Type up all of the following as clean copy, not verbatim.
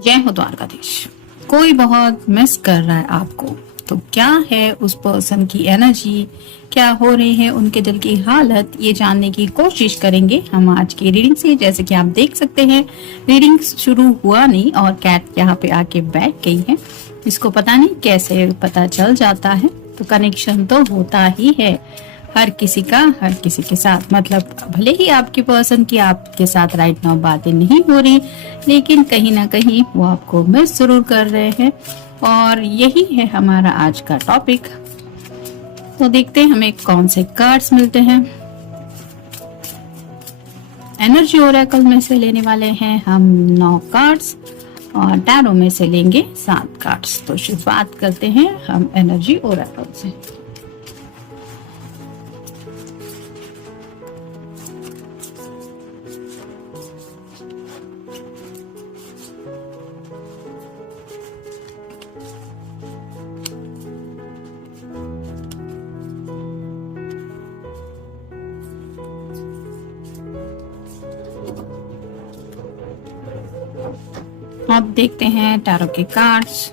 जय हो द्वारकाधीश। कोई बहुत मिस कर रहा है आपको, तो क्या है उस पर्सन की एनर्जी, क्या हो रही है उनके दिल की हालत, ये जानने की कोशिश करेंगे हम आज की रीडिंग से। जैसे कि आप देख सकते हैं रीडिंग शुरू हुआ नहीं और कैट यहाँ पे आके बैठ गई है। इसको पता नहीं कैसे पता चल जाता है, तो कनेक्शन तो होता ही है हर किसी का हर किसी के साथ। मतलब भले ही आपकी पर्सन की आपके साथ राइट नाउ बातें नहीं हो रही, लेकिन कहीं ना कहीं वो आपको मिस जरूर कर रहे हैं। और यही है हमारा आज का टॉपिक। तो देखते हैं हमें कौन से कार्ड्स मिलते हैं। एनर्जी ओरेकल में से लेने वाले हैं हम 9 कार्ड्स और टैरो में से लेंगे 7 कार्ड्स। तो शुरुआत करते हैं हम एनर्जी ओरेकल से। अब देखते हैं टैरो के कार्ड्स।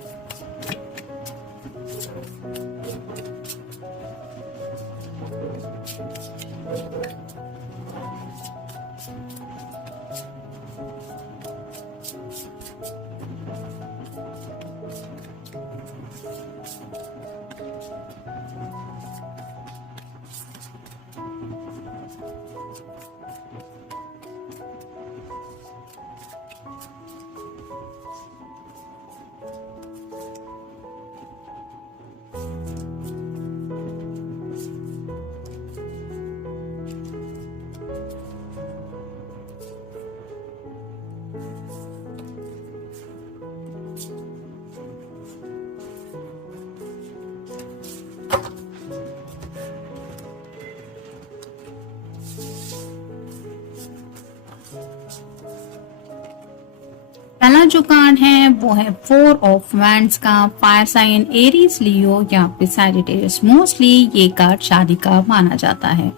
पहला जो कार्ड है वो है 4 ऑफ वैंड्स का। फायर साइन एरीज, लियो या फिर सैजिटेरियस। मोस्टली ये कार्ड शादी का माना जाता है।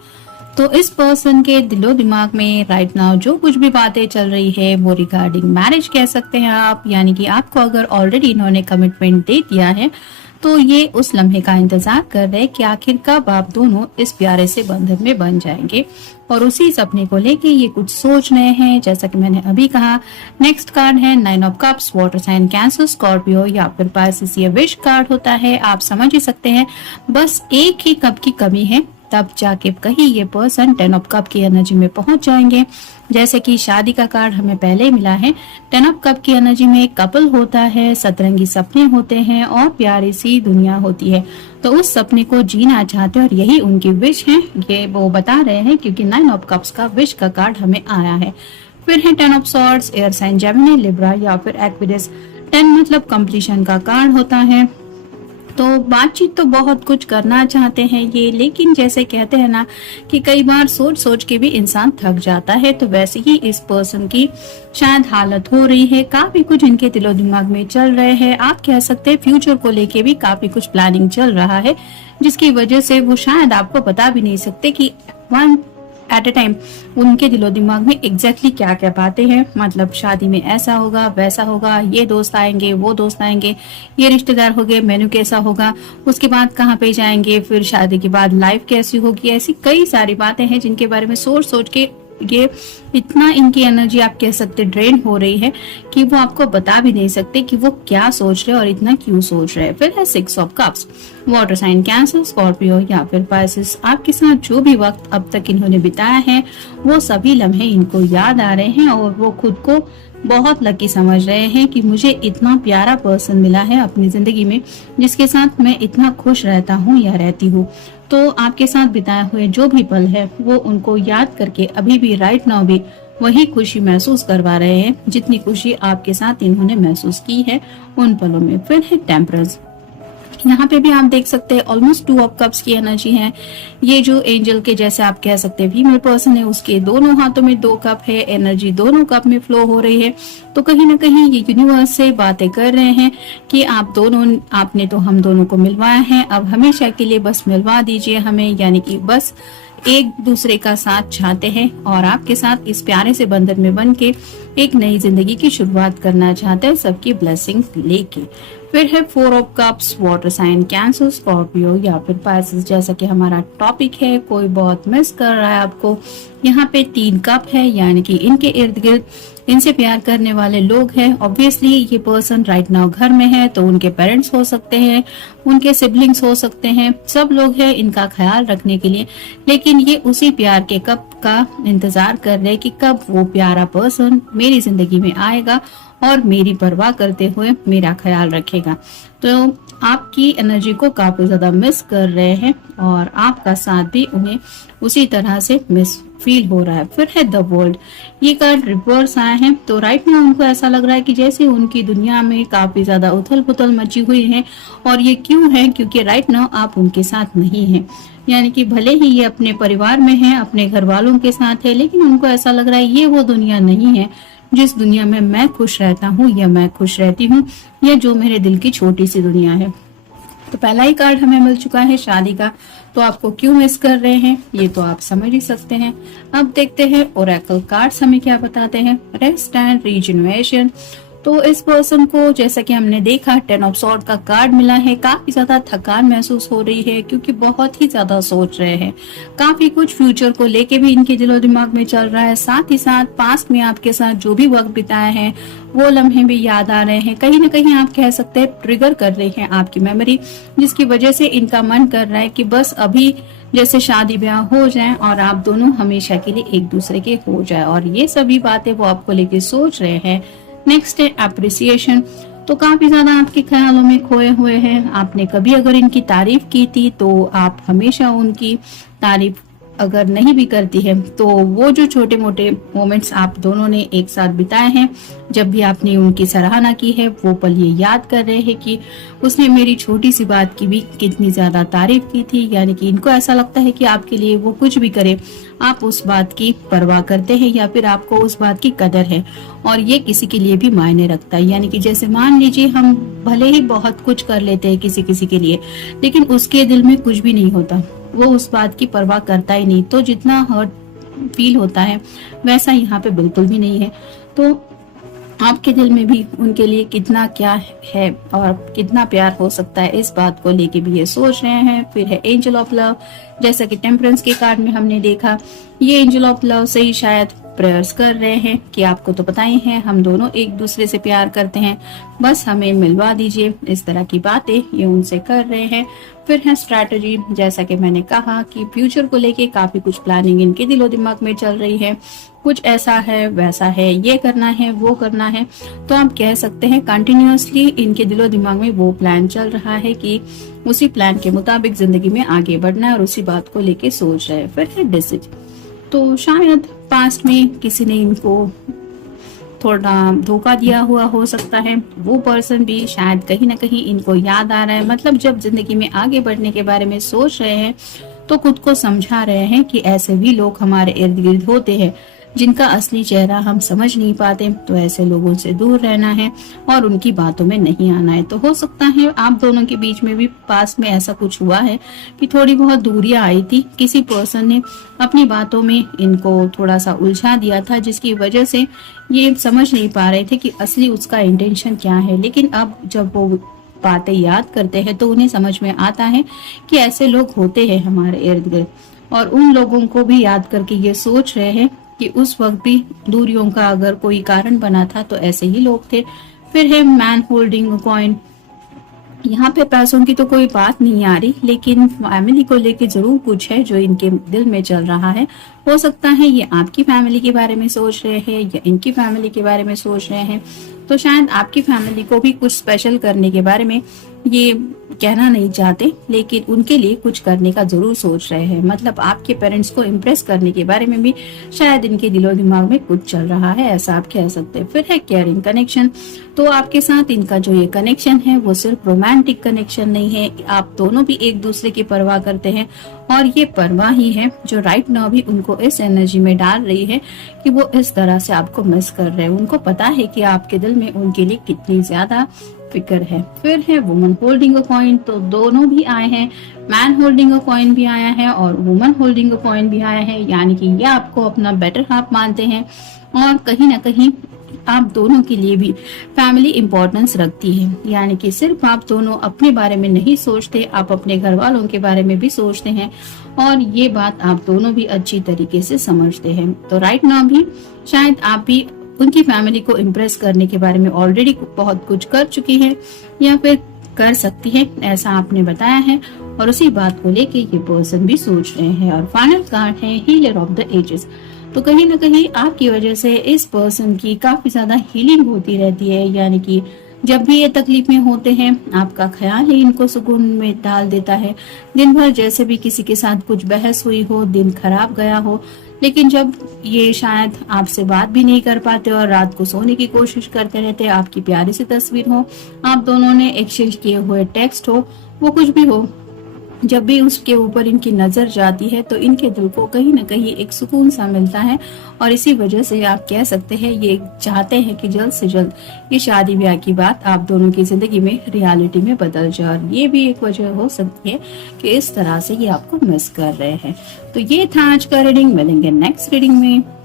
तो इस पर्सन के दिलो दिमाग में राइट नाउ जो कुछ भी बातें चल रही है वो रिगार्डिंग मैरिज कह सकते हैं आप। यानी कि आपको अगर ऑलरेडी इन्होंने कमिटमेंट दे दिया है तो ये उस लम्हे का इंतजार कर रहे हैं कि आखिर कब आप दोनों इस प्यारे से बंधन में बन जाएंगे, और उसी सपने को लेके ये कुछ सोच रहे हैं। जैसा कि मैंने अभी कहा, नेक्स्ट कार्ड है 9 of cups. Water sign Cancer, Scorpio या फिर पाइसेस। ये विश कार्ड होता है, आप समझ ही सकते हैं बस एक ही कप की कमी है, तब जाके कहीं ये पर्सन 10 ऑफ कप की एनर्जी में पहुंच जाएंगे। जैसे कि शादी का कार्ड हमें पहले मिला है, 10 ऑफ कप की एनर्जी में कपल होता है, सतरंगी सपने होते हैं और प्यारी सी दुनिया होती है। तो उस सपने को जीना चाहते हैं और यही उनकी विश है, ये वो बता रहे हैं क्योंकि 9 ऑफ कप्स का विश का कार्ड हमें आया है। फिर है 10 of swords, air sign Gemini, Libra या फिर एक्विरियस। 10 मतलब कंप्लीशन का कार्ड होता है। तो बातचीत तो बहुत कुछ करना चाहते हैं ये, लेकिन जैसे कहते हैं ना कि कई बार सोच सोच के भी इंसान थक जाता है, तो वैसे ही इस पर्सन की शायद हालत हो रही है। काफी कुछ इनके दिलो दिमाग में चल रहे हैं, आप कह सकते हैं फ्यूचर को लेके भी काफी कुछ प्लानिंग चल रहा है, जिसकी वजह से वो शायद आपको बता भी नहीं सकते कि वन एट ए टाइम उनके दिलो दिमाग में एग्जैक्टली क्या क्या बातें हैं। मतलब शादी में ऐसा होगा, वैसा होगा, ये दोस्त आएंगे, वो दोस्त आएंगे, ये रिश्तेदार हो गए, मेनू कैसा होगा, उसके बाद कहाँ पे जाएंगे, फिर शादी के बाद लाइफ कैसी होगी। ऐसी कई सारी बातें हैं जिनके बारे में सोच सोच के ये इतना इनकी एनर्जी आप कह सकते ड्रेन हो रही है कि वो आपको बता भी नहीं सकते कि वो क्या सोच रहे और इतना क्यों सोच रहे हैं। फिर है 6 of cups. Water sign Cancer, Scorpio या फिर पाइसेस। आपके साथ जो भी वक्त अब तक इन्होंने बिताया है वो सभी लम्हे इनको याद आ रहे हैं और वो खुद को बहुत लकी समझ रहे हैं कि मुझे इतना प्यारा पर्सन मिला है अपनी जिंदगी में जिसके साथ मैं इतना खुश रहता हूँ या रहती हूँ। तो आपके साथ बिताए हुए जो भी पल है वो उनको याद करके अभी भी राइट नाउ भी वही खुशी महसूस करवा रहे हैं जितनी खुशी आपके साथ इन्होंने महसूस की है उन पलों में। फिर है टेम्परेंस। यहाँ पे भी आप देख सकते हैं ऑलमोस्ट 2 ऑफ कप्स की एनर्जी है। ये जो एंजल के जैसे आप कह सकते हैं फीमेल पर्सन है, उसके दोनों हाथों में 2 कप है, एनर्जी दोनों कप में फ्लो हो रही है। तो कहीं ना कहीं ये यूनिवर्स से बातें कर रहे हैं कि आप दोनों, आपने तो हम दोनों को मिलवाया है, अब हमेशा के लिए बस मिलवा दीजिए हमें। यानी कि बस एक दूसरे का साथ चाहते हैं और आपके साथ इस प्यारे से बंधन में बन के एक नई जिंदगी की शुरुआत करना चाहते हैं सबकी ब्लेसिंग लेके। फिर है 4 of cups, water sign Cancer, Scorpio या फिर पाइसेस, जैसा कि हमारा टॉपिक है। कोई बहुत मिस कर रहा है आपको। यहाँ पे 3 कप है, यानी कि इनके इर्द गिर्द इनसे प्यार करने वाले लोग हैं। ऑब्वियसली ये पर्सन राइट नाउ घर में है, तो उनके पेरेंट्स हो सकते हैं, उनके सिबलिंग्स हो सकते हैं, सब लोग हैं इनका ख्याल रखने के लिए। लेकिन ये उसी प्यार के कप का इंतजार कर रहे हैं कि कब वो प्यारा पर्सन मेरी जिंदगी में आएगा और मेरी परवाह करते हुए मेरा ख्याल रखेगा। तो आपकी एनर्जी को काफी ज्यादा मिस कर रहे हैं और आपका साथ भी उन्हें उसी तरह से मिस फील हो रहा है। फिर है द वर्ल्ड, ये कार्ड रिवर्स आया है। तो राइट में उनको ऐसा लग रहा है कि जैसे उनकी दुनिया में काफी ज्यादा उथल पुथल मची हुई है। और ये क्यों है? क्योंकि राइट नाउ आप उनके साथ नहीं हैं। यानी कि भले ही ये अपने परिवार में है, अपने घर वालों के साथ है, लेकिन उनको ऐसा लग रहा है ये वो दुनिया नहीं है जिस दुनिया में मैं खुश रहता हूँ या मैं खुश रहती हूँ, या जो मेरे दिल की छोटी सी दुनिया है। तो पहला ही कार्ड हमें मिल चुका है शादी का। तो आपको क्यों मिस कर रहे हैं ये तो आप समझ ही सकते हैं। अब देखते हैं ओरेकल कार्ड्स हमें क्या बताते हैं। Rest and regeneration. तो इस पर्सन को, जैसा कि हमने देखा, 10 ऑफ सॉर्ड का कार्ड मिला है। काफी ज्यादा थकान महसूस हो रही है क्योंकि बहुत ही ज्यादा सोच रहे हैं। काफी कुछ फ्यूचर को लेके भी इनके दिलो दिमाग में चल रहा है। साथ ही साथ पास्ट में आपके साथ जो भी वक्त बिताए हैं वो लम्हे भी याद आ रहे हैं। कहीं ना कहीं आप कह सकते हैं ट्रिगर कर रही है आपकी मेमोरी, जिसकी वजह से इनका मन कर रहा है कि बस अभी जैसे शादी ब्याह हो जाए और आप दोनों हमेशा के लिए एक दूसरे के हो जाए। और ये सभी बातें वो आपको लेके सोच रहे हैं। नेक्स्ट है अप्रिसिएशन। तो काफी ज्यादा आपके ख्यालों में खोए हुए हैं। आपने कभी अगर इनकी तारीफ की थी तो आप हमेशा उनकी तारीफ अगर नहीं भी करती है तो वो जो छोटे मोटे मोमेंट्स आप दोनों ने एक साथ बिताए हैं, जब भी आपने उनकी सराहना की है, वो पल ये याद कर रहे हैं कि उसने मेरी छोटी सी बात की भी कितनी ज्यादा तारीफ की थी। यानी कि इनको ऐसा लगता है कि आपके लिए वो कुछ भी करे, आप उस बात की परवाह करते हैं या फिर आपको उस बात की कदर है, और ये किसी के लिए भी मायने रखता है। यानी कि जैसे मान लीजिए हम भले ही बहुत कुछ कर लेते हैं किसी किसी के लिए, लेकिन उसके दिल में कुछ भी नहीं होता, वो उस बात की परवाह करता ही नहीं। तो जितना हर्ट फील होता है वैसा यहाँ पे बिल्कुल भी नहीं है। तो आपके दिल में भी उनके लिए कितना क्या है और कितना प्यार हो सकता है, इस बात को लेके भी ये सोच रहे हैं। फिर है एंजल ऑफ लव। जैसा कि टेम्परेंस के कार्ड में हमने देखा, ये एंजल ऑफ लव से ही शायद प्रेयर्स कर रहे हैं कि आपको तो पता ही है हम दोनों एक दूसरे से प्यार करते हैं, बस हमें मिलवा दीजिए। इस तरह की बातें ये उनसे कर रहे हैं। फिर है स्ट्रैटेजी। जैसा कि मैंने कहा कि फ्यूचर को लेके काफी कुछ प्लानिंग इनके दिलो दिमाग में चल रही है। कुछ ऐसा है वैसा है, ये करना है वो करना है। तो आप कह सकते हैं कंटिन्यूअसली इनके दिलो दिमाग में वो प्लान चल रहा है कि उसी प्लान के मुताबिक जिंदगी में आगे बढ़ना है और उसी बात को लेके सोच रहे हैं। फिर है डिसीजन। तो शायद पास्ट में किसी ने इनको थोड़ा धोखा दिया हुआ हो सकता है। वो पर्सन भी शायद कहीं ना कहीं इनको याद आ रहा है। मतलब जब जिंदगी में आगे बढ़ने के बारे में सोच रहे हैं तो खुद को समझा रहे हैं कि ऐसे भी लोग हमारे इर्द गिर्द होते हैं जिनका असली चेहरा हम समझ नहीं पाते। तो ऐसे लोगों से दूर रहना है और उनकी बातों में नहीं आना है। तो हो सकता है आप दोनों के बीच में भी पास में ऐसा कुछ हुआ है कि थोड़ी बहुत दूरियां आई थी, किसी पर्सन ने अपनी बातों में इनको थोड़ा सा उलझा दिया था, जिसकी वजह से ये समझ नहीं पा रहे थे कि असली उसका इंटेंशन क्या है। लेकिन अब जब वो बातें याद करते हैं तो उन्हें समझ में आता है कि ऐसे लोग होते हैं हमारे इर्द गिर्द, और उन लोगों को भी याद करके ये सोच रहे हैं कि उस वक्त भी दूरियों का अगर कोई कारण बना था तो ऐसे ही लोग थे। फिर है मैन होल्डिंग कॉइन। यहाँ पे पैसों की तो कोई बात नहीं आ रही, लेकिन फैमिली को लेके जरूर कुछ है जो इनके दिल में चल रहा है। हो सकता है ये आपकी फैमिली के बारे में सोच रहे हैं या इनकी फैमिली के बारे में सोच रहे हैं। तो शायद आपकी फैमिली को भी कुछ स्पेशल करने के बारे में ये कहना नहीं चाहते, लेकिन उनके लिए कुछ करने का जरूर सोच रहे हैं। मतलब आपके पेरेंट्स को इम्प्रेस करने के बारे में भी शायद इनके दिलो दिमाग में कुछ चल रहा है, ऐसा आप कह सकते हैं। फिर है केयरिंग कनेक्शन। तो आपके साथ इनका जो ये कनेक्शन है वो सिर्फ रोमांटिक कनेक्शन नहीं है, आप दोनों भी एक दूसरे की परवाह करते हैं, और ये परवाह ही है जो राइट नाउ भी उनको इस एनर्जी में डाल रही है कि वो इस तरह से आपको मिस कर रहे हैं। उनको पता है कि आपके दिल में उनके लिए कितनी ज्यादा फिक्र है। फिर है वुमन होल्डिंग अ कॉइन। तो दोनों भी आए हैं, मैन होल्डिंग अ कॉइन भी आया है और वुमन होल्डिंग अ कॉइन भी आया है। यानी कि ये आपको अपना बेटर हाफ मानते हैं और कहीं ना कहीं आप दोनों के लिए भी फैमिली इम्पोर्टेंस रखती है, यानी कि सिर्फ आप दोनों अपने बारे में नहीं सोचते, आप अपने घर वालों के बारे में भी सोचते हैं और ये बात आप दोनों भी अच्छी तरीके से समझते हैं। तो राइट नाउ भी शायद आप भी उनकी फैमिली को इम्प्रेस करने के बारे में ऑलरेडी बहुत कुछ कर चुकी हैं या फिर कर सकती है, ऐसा आपने बताया है और उसी बात को लेके ये पर्सन भी सोच रहे हैं। और फाइनल कार्ड है हीलर ऑफ द एजेस। तो कहीं ना कहीं आपकी वजह से इस पर्सन की काफी ज्यादा हीलिंग होती रहती है, यानी कि जब भी ये तकलीफ में होते हैं आपका ख्याल ही इनको सुकून में डाल देता है। दिन भर जैसे भी किसी के साथ कुछ बहस हुई हो, दिन खराब गया हो, लेकिन जब ये शायद आपसे बात भी नहीं कर पाते और रात को सोने की कोशिश करते रहते, आपकी प्यारी सी तस्वीर हो, आप दोनों ने एक्सचेंज किए हुए टेक्स्ट हो, वो कुछ भी हो, जब भी उसके ऊपर इनकी नजर जाती है तो इनके दिल को कहीं ना कहीं एक सुकून सा मिलता है और इसी वजह से आप कह सकते हैं ये चाहते हैं कि जल्द से जल्द ये शादी ब्याह की बात आप दोनों की जिंदगी में रियलिटी में बदल जाए। और ये भी एक वजह हो सकती है कि इस तरह से ये आपको मिस कर रहे हैं। तो ये था आज का रीडिंग, मिलेंगे नेक्स्ट रीडिंग में।